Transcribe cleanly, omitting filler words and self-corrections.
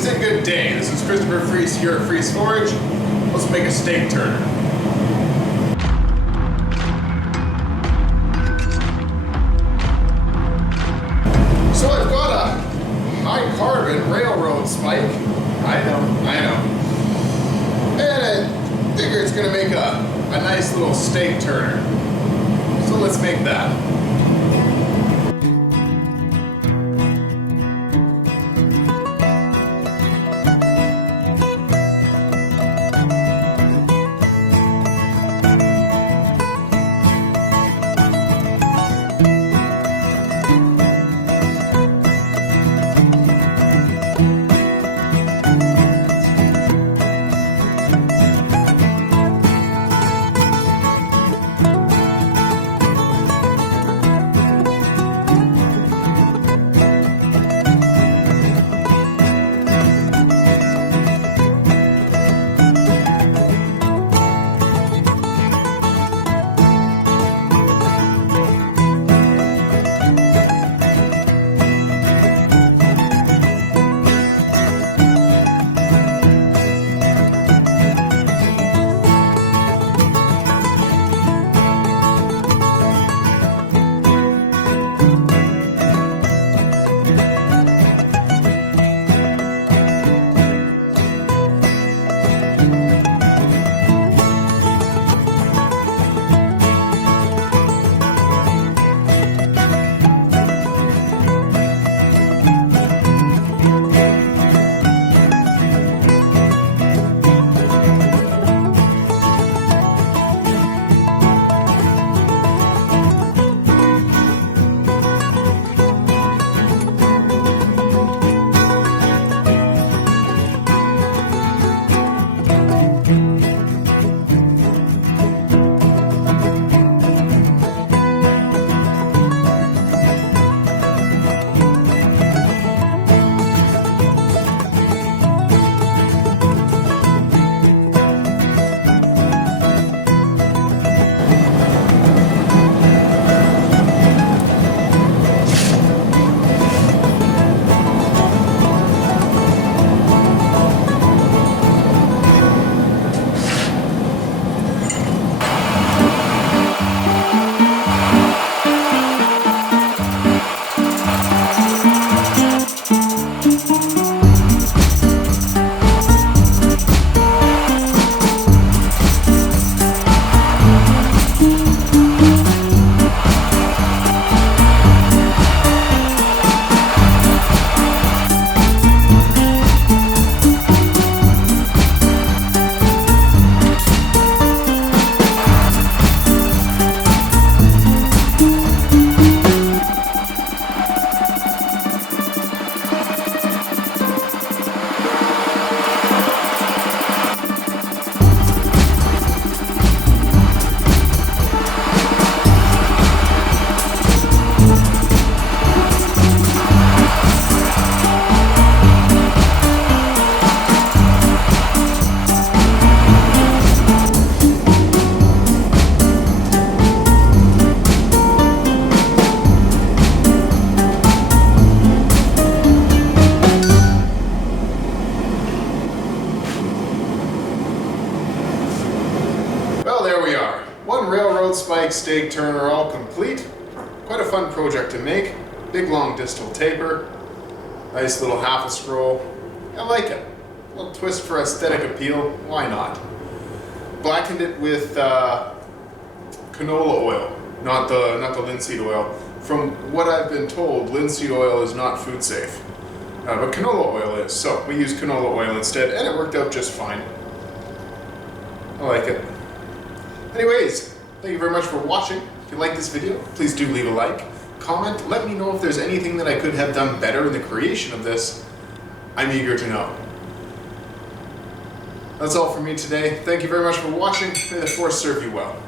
Greetings and good day. This is Christopher Fries here at FriisForge. Let's make a steak turner. So I've got a high carbon railroad spike. I know. And I figure it's gonna make a nice little steak turner. So let's make that. Well, there we are. One railroad spike steak turner all complete. Quite a fun project to make. Big long distal taper. Nice little half a scroll. I like it. A little twist for aesthetic appeal. Why not? Blackened it with canola oil, not the linseed oil. From what I've been told, linseed oil is not food safe. But canola oil is, so we used canola oil instead, and it worked out just fine. I like it. Anyways, thank you very much for watching. If you like this video, please do leave a like, comment, let me know if there's anything that I could have done better in the creation of this. I'm eager to know. That's all for me today. Thank you very much for watching. May the force serve you well.